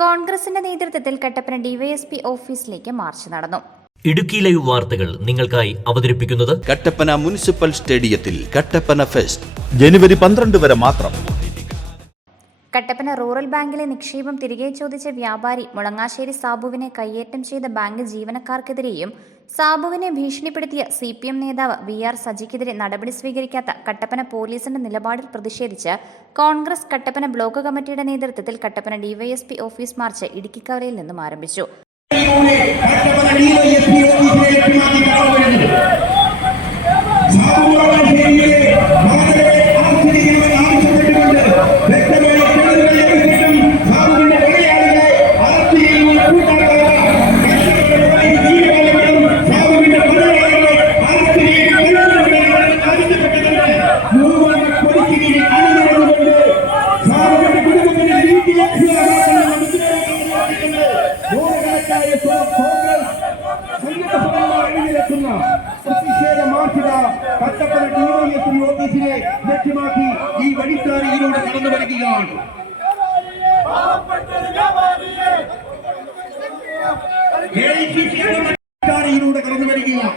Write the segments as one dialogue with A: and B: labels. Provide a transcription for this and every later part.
A: കോൺഗ്രസിന്റെ നേതൃത്വത്തിൽ കട്ടപ്പന ഡിവൈഎസ്പി ഓഫീസിലേക്ക് മാർച്ച് നടന്നു.
B: ഇടുക്കി ലൈവ് വാർത്തകൾ നിങ്ങൾക്കായി അവതരിപ്പിക്കുന്നത്
C: കട്ടപ്പന മുനിസിപ്പൽ സ്റ്റേഡിയത്തിൽ കട്ടപ്പന ഫെസ്റ്റ്.
D: ജനുവരി പന്ത്രണ്ട് വരെ മാത്രം.
A: കട്ടപ്പന റൂറൽ ബാങ്കിലെ നിക്ഷേപം തിരികെ ചോദിച്ച വ്യാപാരി മുളങ്ങാശ്ശേരി സാബുവിനെ കയ്യേറ്റം ചെയ്ത ബാങ്ക് ജീവനക്കാർക്കെതിരെയും സാബുവിനെ ഭീഷണിപ്പെടുത്തിയ സി പി എം നേതാവ് വി ആർ സജിക്കെതിരെ നടപടി സ്വീകരിക്കാത്ത കട്ടപ്പന പോലീസിന്റെ നിലപാടിൽ പ്രതിഷേധിച്ച് കോൺഗ്രസ് കട്ടപ്പന ബ്ലോക്ക് കമ്മിറ്റിയുടെ നേതൃത്വത്തിൽ കട്ടപ്പന ഡിവൈഎസ്പി ഓഫീസ് മാർച്ച് ഇടുക്കിക്കവലയിൽ നിന്നും ആരംഭിച്ചു.
E: ലക്ഷ്യമാക്കി ഈ വഴിത്താരയിലൂടെ കടന്നു വരികയാണ്. വഴിത്താരയിലൂടെ കടന്നു വരികയാണ്.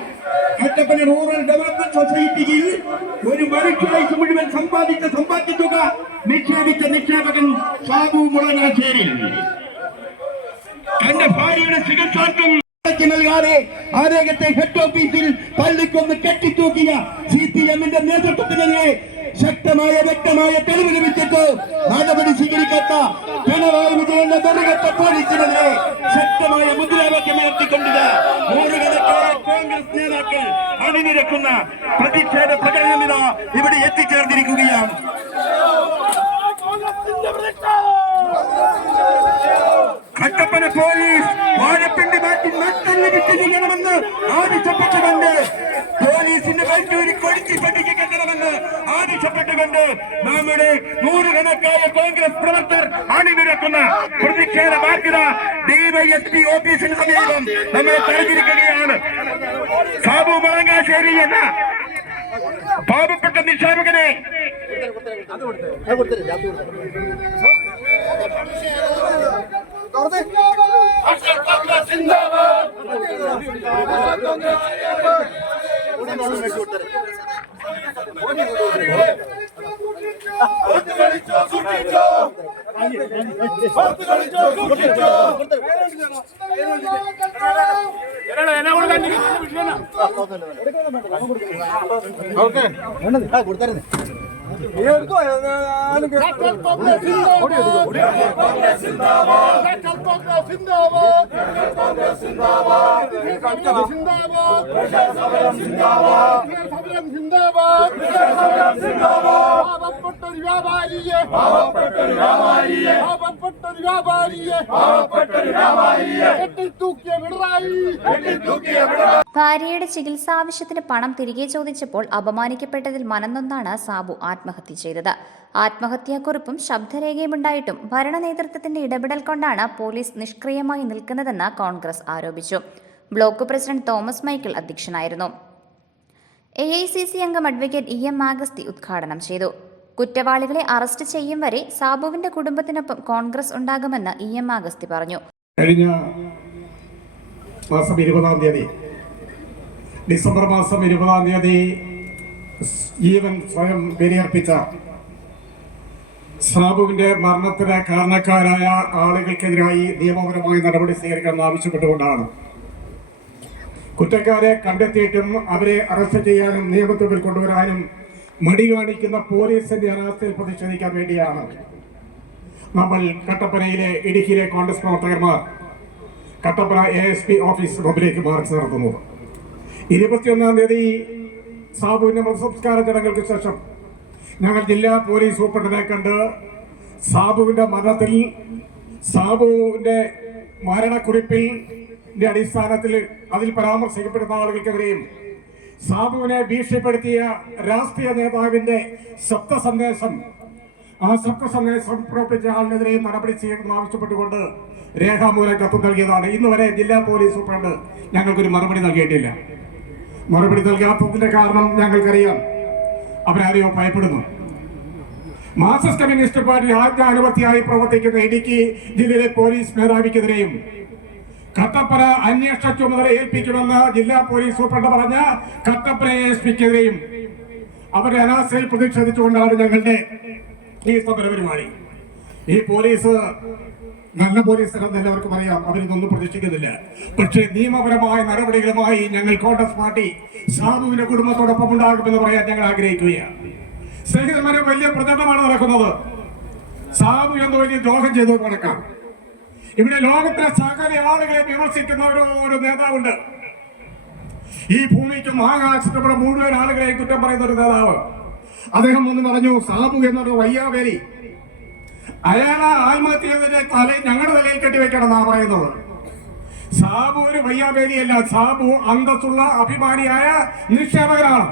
E: കട്ടപ്പന റൂറൽ ഡെവലപ്മെന്റ് സൊസൈറ്റിയിൽ ഒരു മനുഷ്യാഴ്ച മുഴുവൻ സമ്പാദിച്ച സമ്പാദ്യ തുക നിക്ഷേപിച്ച നിക്ഷേപകൻ സാബു മുളനാശ്ശേരി തന്റെ ഭാര്യയുടെ ചികിത്സാർത്ഥം നൽകാതെ ആരോഗ്യത്തെ ഹെഡ് ഓഫീസിൽ തള്ളിക്കൊന്ന് കെട്ടിത്തൂക്കിയ സി പി എമ്മിന്റെ നേതൃത്വത്തിനെതിരെ ശക്തമായ വ്യക്തമായ തെളിവ് ലഭിച്ചിട്ട് നടപടി സ്വീകരിക്കാത്ത പിണറായി വിജയന്റെ നെറുകെട്ട പോലീസിനെതിരെ ശക്തമായ മുദ്രാവാക്യം ഉയർത്തിക്കൊണ്ടത് നൂറുകണക്കായ കോൺഗ്രസ് നേതാക്കൾ അണിനിരക്കുന്ന പ്രതിഷേധ പ്രകടനമിത ഇവിടെ എത്തിച്ചേർന്നിരിക്കുകയാണ് കട്ടപ്പന പോലീസ് വാഴപ്പിണ്ടി മാറ്റി നട്ടൽ വിട്ട് ചെയ്യണമെന്ന് ആവശ്യപ്പെട്ടുകൊണ്ട് പോലീസിന്റെ വൈദ്യുതി കൊടിച്ച് പെട്ടിക്ക് കെട്ടണമെന്ന് ആവശ്യപ്പെട്ടുകൊണ്ട് നമ്മുടെ നൂറുകണക്കായ കോൺഗ്രസ് പ്രവർത്തകർ അണിനിരക്കുന്ന പ്രതിഷേധ ബാധ്യത ഡിവൈഎസ്പി ഓഫീസിന് സമീപം നമ്മളെ തെരഞ്ഞെടുക്കുകയാണ് സാബു മലങ്കാശ്ശേരി എന്ന പാവപ്പെട്ട നിക്ഷേപകനെ
F: പാവപ്പെട്ടൊരു വ്യാപാരിയെ. പാവപ്പെട്ടൊരു വ്യാപാരിയെ. പാവപ്പെട്ടൊരു വ്യാപാരിയെ. പാവപ്പെട്ടൊരു വ്യാപാരിയെ. കെട്ടിത്തൂക്കിയ പിണറായി. കെട്ടിത്തൂക്കിയ
A: ഭാര്യയുടെ ചികിത്സാവശ്യത്തിന് പണം തിരികെ ചോദിച്ചപ്പോൾ അപമാനിക്കപ്പെട്ടതിൽ മനംനൊന്നാണ് സാബു ആത്മഹത്യ ചെയ്തത്. ആത്മഹത്യാക്കുറിപ്പും ശബ്ദരേഖയുമുണ്ടായിട്ടും ഭരണ നേതൃത്വത്തിന്റെ ഇടപെടൽ കൊണ്ടാണ് പോലീസ് നിഷ്ക്രിയമായി നിൽക്കുന്നതെന്ന് കോൺഗ്രസ് ആരോപിച്ചു. ബ്ലോക്ക് പ്രസിഡന്റ് തോമസ് മൈക്കിൾ അധ്യക്ഷനായിരുന്നു. എ ഐ സി സി അംഗം അഡ്വക്കേറ്റ് ഇ എം ആഗസ്തി ഉദ്ഘാടനം ചെയ്തു. കുറ്റവാളികളെ അറസ്റ്റ് ചെയ്യും വരെ സാബുവിന്റെ കുടുംബത്തിനൊപ്പം കോൺഗ്രസ് ഉണ്ടാകുമെന്ന് ഇ എം അഗസ്തി പറഞ്ഞു.
G: കഴിഞ്ഞ മാസം ഇരുപതാം തീയതി ഡിസംബർ മാസം ഇരുപതാം തീയതി ജീവൻ സ്വയം ബലിയർപ്പിച്ച സാബുവിന്റെ മരണത്തിന് കാരണക്കാരായ ആളുകൾക്കെതിരായി നിയമപരമായ നടപടി സ്വീകരിക്കണമെന്ന് ആവശ്യപ്പെട്ടുകൊണ്ടാണ്. കുറ്റക്കാരെ കണ്ടെത്തിയിട്ടും അവരെ അറസ്റ്റ് ചെയ്യാനും നിയമത്തിൽ കൊണ്ടുവരാനും മടി കാണിക്കുന്ന പോലീസിന്റെ അനാസ്ഥയിൽ പ്രതിഷേധിക്കാൻ വേണ്ടിയാണ് നമ്മൾ കട്ടപ്പനയിലെ ഇടുക്കിയിലെ Congress പ്രവർത്തകന്മാർ Kattappana A S P office മുമ്പിലേക്ക് മാർച്ച് നടത്തുന്നത്. ഇരുപത്തിയൊന്നാം തീയതി സാബുവിന്റെ മതസംസ്കാര ചടങ്ങുകൾക്ക് ശേഷം ഞങ്ങൾ ജില്ലാ പോലീസ് സൂപ്രണ്ടിനെ കണ്ട് സാബുവിന്റെ മരണത്തിൽ സാബുവിന്റെ മരണക്കുറിപ്പിൽ അടിസ്ഥാനത്തിൽ അതിൽ പരാമർശിക്കപ്പെടുന്ന ആളുകൾക്കെതിരെയും സാബുവിനെ ഭീഷണിപ്പെടുത്തിയ രാഷ്ട്രീയ നേതാവിന്റെ ശബ്ദ സന്ദേശം ആ ശബ്ദ സന്ദേശം പുറപ്പെടുവിച്ച ആളിനെതിരെയും നടപടി ചെയ്യണമെന്ന് ആവശ്യപ്പെട്ടുകൊണ്ട് രേഖാമൂലം കത്ത് നൽകിയതാണ്. ഇന്ന് വരെ ജില്ലാ പോലീസ് സൂപ്രണ്ട് ഞങ്ങൾക്കൊരു മറുപടി നൽകിയിട്ടില്ല. മറുപടി നൽകാത്തതിന്റെ കാരണം ഞങ്ങൾക്കറിയാം. അവരാരെയോ ഭയപ്പെടുന്നു. മാർക്സിസ്റ്റ് കമ്മ്യൂണിസ്റ്റ് പാർട്ടി ആജ്ഞാനുപത്തിയായി പ്രവർത്തിക്കുന്ന ഇടുക്കി ജില്ലയിലെ പോലീസ് മേധാവിക്കെതിരെയും കട്ടപ്പന അന്വേഷണ ചുമതല ഏൽപ്പിക്കുമെന്ന് ജില്ലാ പോലീസ് സൂപ്രണ്ട് പറഞ്ഞ കട്ടപ്പന എസ് പിക്കെതിരെയും അവരുടെ അനാസ്ഥയിൽ പ്രതിഷേധിച്ചുകൊണ്ടാണ് ഞങ്ങളുടെ ഈ സമര പരിപാടി ഈ പോലീസ് നല്ല പോലീസ് ആണെന്ന് എല്ലാവർക്കും അറിയാം. അവരിതൊന്നും പ്രതീക്ഷിക്കുന്നില്ല. പക്ഷേ നിയമപരമായ നടപടികളുമായി ഞങ്ങൾ കോൺഗ്രസ് പാർട്ടി സാബുവിന്റെ കുടുംബത്തോടൊപ്പം ഉണ്ടാകുമെന്ന് പറയാൻ ഞങ്ങൾ ആഗ്രഹിക്കുകയാണ്. സ്നേഹിതന്മാരെ വലിയ പ്രചരണമാണ് നടക്കുന്നത്. സാബു എന്ന് വലിയ ദ്രോഹം ചെയ്തു കണക്കാം ഇവിടെ ലോകത്തിലെ സകല ആളുകളെ വിമർശിക്കുന്ന ഒരു ഒരു നേതാവുണ്ട്. ഈ ഭൂമിക്കും ആകാശത്തുള്ള മുഴുവൻ ആളുകളെയും കുറ്റം പറയുന്ന ഒരു നേതാവ്. അദ്ദേഹം ഒന്ന് പറഞ്ഞു സാബു എന്നൊരു വയ്യാവേലി. അയാളെ ആത്മഹത്യ തല ഞങ്ങളുടെ തലയിൽ കെട്ടിവെക്കണം എന്നാ പറയുന്നത്. സാബു ഒരു വയ്യാവേലിയല്ല. സാബു അന്തസ്സുള്ള അഭിമാനിയായ നിക്ഷേപകനാണ്.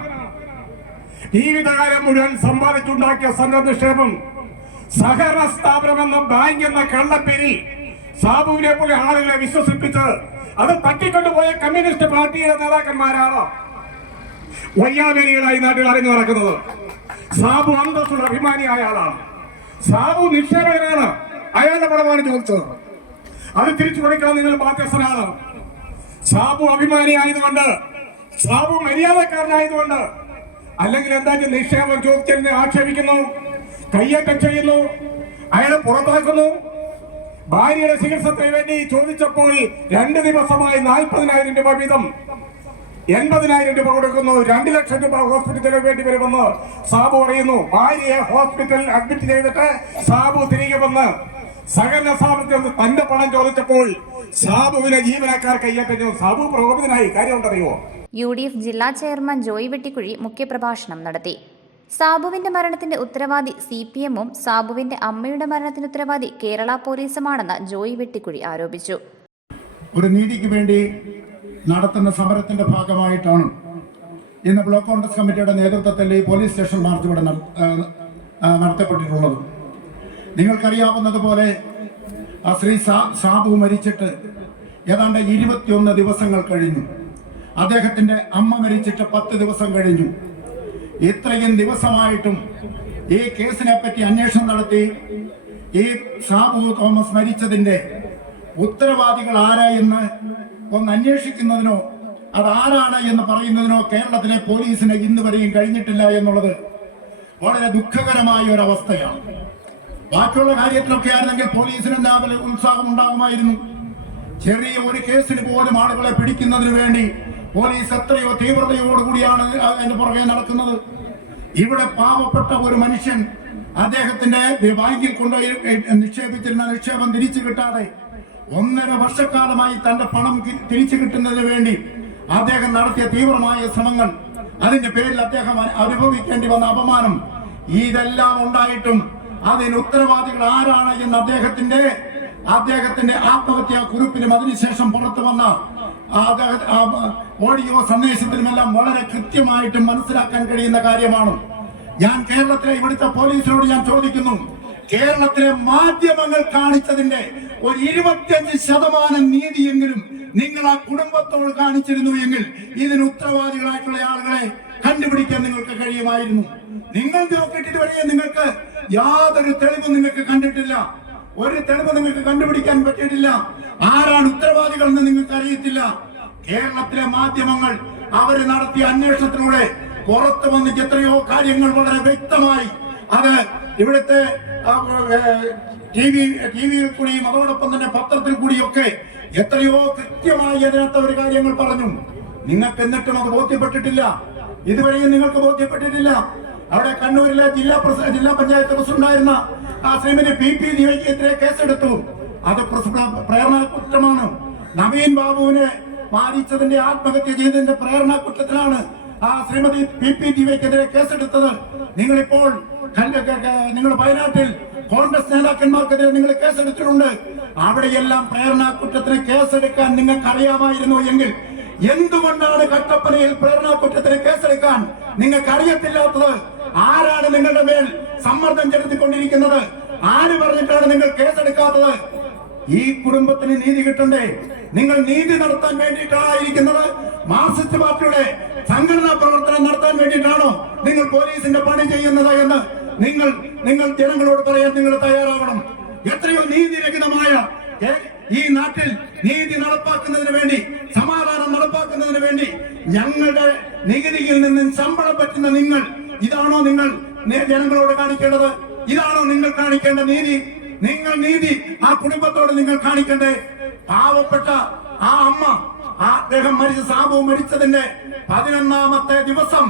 G: ജീവിതകാലം മുഴുവൻ സമ്പാദിച്ചുണ്ടാക്കിയ സംഘ നിക്ഷേപം. സഹകരണ സ്ഥാപനം എന്ന ബാങ്ക് എന്ന കള്ളപ്പേരിൽ സാബുവിനെ പോലെ ആളുകളെ വിശ്വസിപ്പിച്ച് അത് തട്ടിക്കൊണ്ടുപോയ കമ്മ്യൂണിസ്റ്റ് പാർട്ടിയുടെ നേതാക്കന്മാരാണ്? വയ്യാവേലികളായി നാട്ടിൽ അറിഞ്ഞു നടക്കുന്നത്. സാബു അന്തസ്സുള്ള അഭിമാനിയായ ആളാണ് സാബു നിക്ഷേപകനാണ്. അയാളുടെ പടമാണ് ചോദിച്ചത്. അത് തിരിച്ചു കൊടുക്കാൻ നിങ്ങൾ ബാധ്യസ്ഥനാണ് സാബു അഭിമാനി ആയതുകൊണ്ട് സാബു മര്യാദക്കാരനായതുകൊണ്ട് അല്ലെങ്കിൽ എന്താ നിക്ഷേപം ചോദിച്ചതിനെ ആക്ഷേപിക്കുന്നു കയ്യേറ്റം ചെയ്യുന്നു അയാളെ പുറത്താക്കുന്നു? ഭാര്യയുടെ ചികിത്സത്തിന് വേണ്ടി ചോദിച്ചപ്പോൾ രണ്ട് ദിവസമായി നാൽപ്പതിനായിരം രൂപ വീതം. എൺപതിനായിരം രൂപ കൊടുക്കുന്നു. രണ്ട് ലക്ഷം രൂപ ഹോസ്പിറ്റലിന് വേണ്ടി വരുമെന്ന് സാബു പറയുന്നു. ഭാര്യയെ ഹോസ്പിറ്റലിൽ അഡ്മിറ്റ് ചെയ്തിട്ട് സാബു തിരികെ വന്ന് സഹകരണ സ്ഥാപനത്തിൽ തന്റെ പണം ചോദിച്ചപ്പോൾ സാബുവിനെ ജീവനക്കാർ കയ്യേറ്റു സാബു പ്രകോപിതനായി. കാര്യമുണ്ടറിയോ
A: യു ഡി എഫ് ജില്ലാ ചെയർമാൻ ജോയ് വെട്ടിക്കുഴി മുഖ്യപ്രഭാഷണം നടത്തി. സാബുവിന്റെ മരണത്തിന്റെ ഉത്തരവാദി സി പി എമ്മും സാബുവിന്റെ അമ്മയുടെ മരണത്തിന് ഉത്തരവാദി കേരള പോലീസുമാണെന്ന് ജോയി വെട്ടിക്കുഴി ആരോപിച്ചു.
H: ഒരു നീതിക്ക് വേണ്ടി നടത്തുന്ന സമരത്തിന്റെ ഭാഗമായിട്ടാണ് ഇന്ന് ബ്ലോക്ക് കോൺഗ്രസ് കമ്മിറ്റിയുടെ നേതൃത്വത്തിൽ ഈ പോലീസ് സ്റ്റേഷൻ മാർച്ച് ഇവിടെ നടത്തപ്പെട്ടിട്ടുള്ളത്. നിങ്ങൾക്കറിയാവുന്നതുപോലെ ശ്രീ സാബു മരിച്ചിട്ട് ഏതാണ്ട് ഇരുപത്തിയൊന്ന് ദിവസങ്ങൾ കഴിഞ്ഞു. അദ്ദേഹത്തിന്റെ അമ്മ മരിച്ചിട്ട് പത്ത് ദിവസം കഴിഞ്ഞു. ഇത്രയും ദിവസമായിട്ടും ഈ കേസിനെ പറ്റി അന്വേഷണം നടത്തി ഈ ഷാബു തോമസ് മരിച്ചതിന്റെ ഉത്തരവാദികൾ ആരാ എന്ന് ഒന്ന് അന്വേഷിക്കുന്നതിനോ അത് ആരാണ് എന്ന് പറയുന്നതിനോ കേരളത്തിലെ പോലീസിന് ഇന്ന് വരെയും കഴിഞ്ഞിട്ടില്ല എന്നുള്ളത് വളരെ ദുഃഖകരമായ ഒരു അവസ്ഥയാണ്. ബാക്കിയുള്ള കാര്യത്തിലൊക്കെ ആയിരുന്നെങ്കിൽ പോലീസിന് രാവിലെ ഉത്സാഹം ഉണ്ടാകുമായിരുന്നു. ചെറിയ ഒരു കേസിന് പോലും ആളുകളെ പിടിക്കുന്നതിന് വേണ്ടി പോലീസ് എത്രയോ തീവ്രതയോടുകൂടിയാണ് അതിന്റെ പുറകെ നടക്കുന്നത്. ഇവിടെ പാവപ്പെട്ട ഒരു മനുഷ്യൻ അദ്ദേഹത്തിന്റെ ബാങ്കിൽ കൊണ്ടുപോയി നിക്ഷേപിച്ചിരുന്ന നിക്ഷേപം തിരിച്ചു കിട്ടാതെ ഒന്നര വർഷക്കാലമായി തന്റെ പണം തിരിച്ചു കിട്ടുന്നതിന് വേണ്ടി അദ്ദേഹം നടത്തിയ തീവ്രമായ ശ്രമങ്ങൾ അതിന്റെ പേരിൽ അദ്ദേഹം അനുഭവിക്കേണ്ടി വന്ന അപമാനം ഇതെല്ലാം ഉണ്ടായിട്ടും അതിന് ഉത്തരവാദികൾ ആരാണ് എന്ന് അദ്ദേഹത്തിന്റെ അദ്ദേഹത്തിന്റെ ആത്മഹത്യാ കുറിപ്പിലും അതിനുശേഷം പുറത്തു വന്ന ഓഡിയോ സന്ദേശത്തിലുമെല്ലാം വളരെ കൃത്യമായിട്ട് മനസ്സിലാക്കാൻ കഴിയുന്ന കാര്യമാണ്. ഞാൻ കേരളത്തിലെ ഇവിടുത്തെ പോലീസിനോട് ഞാൻ ചോദിക്കുന്നു. കേരളത്തിലെ മാധ്യമങ്ങൾ കാണിച്ചതിന്റെ ഒരു ഇരുപത്തിയഞ്ച് ശതമാനം നീതിയെങ്കിലും നിങ്ങൾ ആ കുടുംബത്തോട് കാണിച്ചിരുന്നു എങ്കിൽ ഇതിന് ഉത്തരവാദികളായിട്ടുള്ള ആളുകളെ കണ്ടുപിടിക്കാൻ നിങ്ങൾക്ക് കഴിയുമായിരുന്നു. നിങ്ങൾ നോക്കിയിട്ട് വരെ നിങ്ങൾക്ക് യാതൊരു തെളിവും നിങ്ങൾക്ക് കണ്ടിട്ടില്ല. ഒരു തെളിവ് നിങ്ങൾക്ക് കണ്ടുപിടിക്കാൻ പറ്റിയിട്ടില്ല. ആരാണ് ഉത്തരവാദികൾ എന്ന് നിങ്ങൾക്ക് അറിയത്തില്ല. കേരളത്തിലെ മാധ്യമങ്ങൾ അവർ നടത്തിയ അന്വേഷണത്തിലൂടെ പുറത്തു വന്നിട്ട് എത്രയോ കാര്യങ്ങൾ വളരെ വ്യക്തമായി. അത് ഇവിടുത്തെ ടി ടി വിയിൽ കൂടിയും അതോടൊപ്പം തന്നെ പത്രത്തിൽ കൂടിയൊക്കെ എത്രയോ കൃത്യമായി അതിനകത്ത് ഒരു കാര്യങ്ങൾ പറഞ്ഞു. നിങ്ങൾക്ക് എന്നിട്ടും അത് ബോധ്യപ്പെട്ടിട്ടില്ല. ഇതുവരെയും നിങ്ങൾക്ക് ബോധ്യപ്പെട്ടിട്ടില്ല. അവിടെ കണ്ണൂരിലെ ജില്ലാ ജില്ലാ പഞ്ചായത്ത് പ്രസിഡന്റായിരുന്ന ശ്രീമതി പി പി നിയോഗിക്കെതിരെ കേസെടുത്തു. അത് പ്രേരണ കുറ്റമാണ് നവീൻ ബാബുവിനെ മാരിച്ചതിന്റെ ആത്മഹത്യ ചെയ്തതിന്റെ പ്രേരണ കുറ്റത്തിലാണ് ആ ശ്രീമതി പി പി ദിവയ്ക്കെതിരെ കേസെടുത്തത്. നിങ്ങളിപ്പോൾ നിങ്ങൾ വയനാട്ടിൽ കോൺഗ്രസ് നേതാക്കന്മാർക്കെതിരെ നിങ്ങൾ കേസെടുത്തിട്ടുണ്ട്. അവിടെയെല്ലാം പ്രേരണ കുറ്റത്തിന് കേസെടുക്കാൻ നിങ്ങൾക്ക് അറിയാമായിരുന്നു എങ്കിൽ എന്തുകൊണ്ടാണ് കട്ടപ്പനയിൽ പ്രേരണ കുറ്റത്തിന് കേസെടുക്കാൻ നിങ്ങൾക്ക് അറിയത്തില്ലാത്തത് ആരാണ് നിങ്ങളുടെ മേൽ സമ്മർദ്ദം ചെലുത്തിക്കൊണ്ടിരിക്കുന്നത്? ആര് പറഞ്ഞിട്ടാണ് നിങ്ങൾ കേസെടുക്കാത്തത്? ഈ കുടുംബത്തിന് നീതി കിട്ടണ്ടേ? നിങ്ങൾ നീതി നടത്താൻ വേണ്ടിയിട്ടാണ് മാർസിസ്റ്റ് പാർട്ടിയുടെ സംഘടനാ പ്രവർത്തനം നടത്താൻ വേണ്ടിയിട്ടാണോ നിങ്ങൾ പോലീസിന്റെ പണി ചെയ്യുന്നത് എന്ന് നിങ്ങൾ നിങ്ങൾ ജനങ്ങളോട് പറയാൻ നിങ്ങൾ തയ്യാറാവണം. എത്രയോ നീതിരഹിതമായ ഈ നാട്ടിൽ നീതി നടപ്പാക്കുന്നതിന് വേണ്ടി സമാധാനം നടപ്പാക്കുന്നതിന് വേണ്ടി ഞങ്ങളുടെ നികുതിയിൽ നിന്നും ശമ്പളം പറ്റുന്ന നിങ്ങൾ ഇതാണോ നിങ്ങൾ ജനങ്ങളോട് കാണിക്കേണ്ടത്? ഇതാണോ നിങ്ങൾ കാണിക്കേണ്ട നീതി? നിങ്ങൾ നീതി ആ കുടുംബത്തോട് നിങ്ങൾ കാണിക്കണ്ടേ? പാവപ്പെട്ട ആ അമ്മ ആ അദ്ദേഹം മരിച്ച സാബു മരിച്ചതിന്റെ പതിനൊന്നാമത്തെ ദിവസം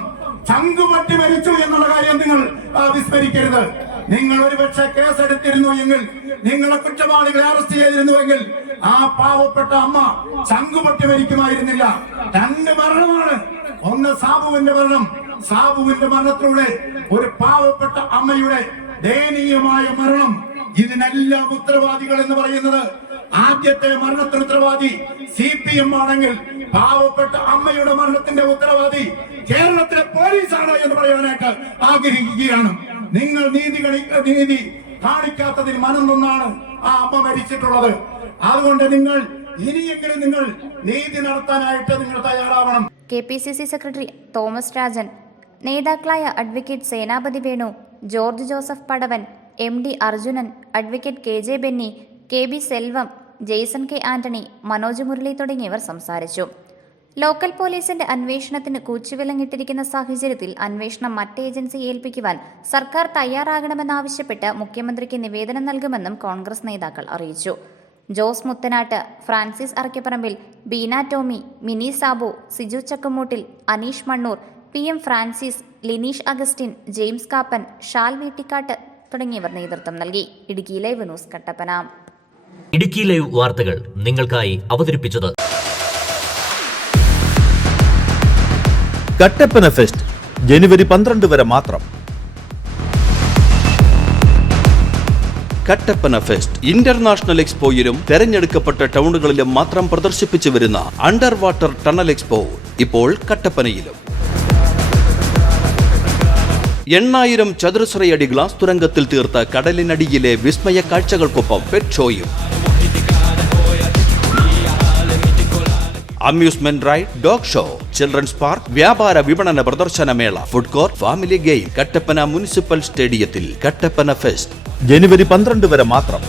H: ചങ്കുപറ്റി മരിച്ചു എന്നുള്ള കാര്യം നിങ്ങൾ വിസ്മരിക്കരുത്. നിങ്ങൾ ഒരുപക്ഷെ കേസെടുത്തിരുന്നു എങ്കിൽ നിങ്ങളെ കുറ്റവാളികളെ അറസ്റ്റ് ചെയ്തിരുന്നുവെങ്കിൽ ആ പാവപ്പെട്ട അമ്മ ചങ്കുപൊട്ടി മരിക്കുമായിരുന്നില്ല. രണ്ട് മരണമാണ്. ഒന്ന് സാബുവിന്റെ മരണം സാബുവിന്റെ മരണത്തിലൂടെ ഒരു പാവപ്പെട്ട അമ്മയുടെ ദയനീയമായ മരണം. ഇതിനെല്ലാം ഉത്തരവാദികൾ എന്ന് പറയുന്നത് ആദ്യത്തെ മരണത്തിന് ഉത്തരവാദി സി പി എം ആണെങ്കിൽ പാവപ്പെട്ട അമ്മയുടെ മരണത്തിന്റെ ഉത്തരവാദി കേരളത്തിലെ പോലീസാണ് എന്ന് പറയാനായിട്ട് ആഗ്രഹിക്കുകയാണ്. നിങ്ങൾ നീതി നീതി കാണിക്കാത്തതിൽ മനം നിന്നാണ് ആ അമ്മ മരിച്ചിട്ടുള്ളത്. അതുകൊണ്ട് നിങ്ങൾ ഇനിയെങ്കിലും നിങ്ങൾ നീതി നടത്താനായിട്ട് നിങ്ങൾ തയ്യാറാവണം.
A: K P C C secretary Thomas Rajan നേതാക്കളായ advocate Senapathi Venu George Joseph Padavan M D Arjunan advocate K J Benny K B Selvam Jaison K Antony Manoj Murali തുടങ്ങിയവർ സംസാരിച്ചു. ലോക്കൽ പോലീസിന്റെ അന്വേഷണത്തിന് കൂച്ചുവിലങ്ങിട്ടിരിക്കുന്ന സാഹചര്യത്തിൽ അന്വേഷണം മറ്റ് ഏജൻസി ഏൽപ്പിക്കുവാൻ സർക്കാർ തയ്യാറാകണമെന്നാവശ്യപ്പെട്ട് മുഖ്യമന്ത്രിക്ക് നിവേദനം നൽകുമെന്നും കോൺഗ്രസ് നേതാക്കൾ അറിയിച്ചു. Jose Muthanattu Francis Arakkaparambil Beena Tomy Mini Sabu Siju Chakkumoottil Aneesh Mannoor P M Francis Lineesh Augustine James Kappan Shal Veettikkattu തുടങ്ങിയവർ നേതൃത്വം നൽകി. Idukki live news Kattappana.
B: Idukki live വാർത്തകൾ നിങ്ങൾക്കായി അവതരിപ്പിച്ചത്
D: കട്ടപ്പന ഫെസ്റ്റ് ജനുവരി പന്ത്രണ്ട് വരെ മാത്രം.
C: കട്ടപ്പന ഫെസ്റ്റ് ഇന്റർനാഷണൽ എക്സ്പോയിലും തെരഞ്ഞെടുക്കപ്പെട്ട ടൗണുകളിലും മാത്രം പ്രദർശിപ്പിച്ചു വരുന്ന അണ്ടർ വാട്ടർ ടണൽ എക്സ്പോ ഇപ്പോൾ കട്ടപ്പനയിലും. എണ്ണായിരം ചതുരശ്രയടി ഗ്ലാസ് തുരങ്കത്തിൽ തീർത്ത കടലിനടിയിലെ വിസ്മയ കാഴ്ചകൾക്കൊപ്പം pet amusement ride dog show children's park വ്യാപാര വിപണന പ്രദർശനമേള food court family game Kattappana municipal സ്റ്റേഡിയത്തിൽ കട്ടപ്പന ഫെസ്റ്റ്.
D: ജനുവരി പന്ത്രണ്ട് വരെ മാത്രം.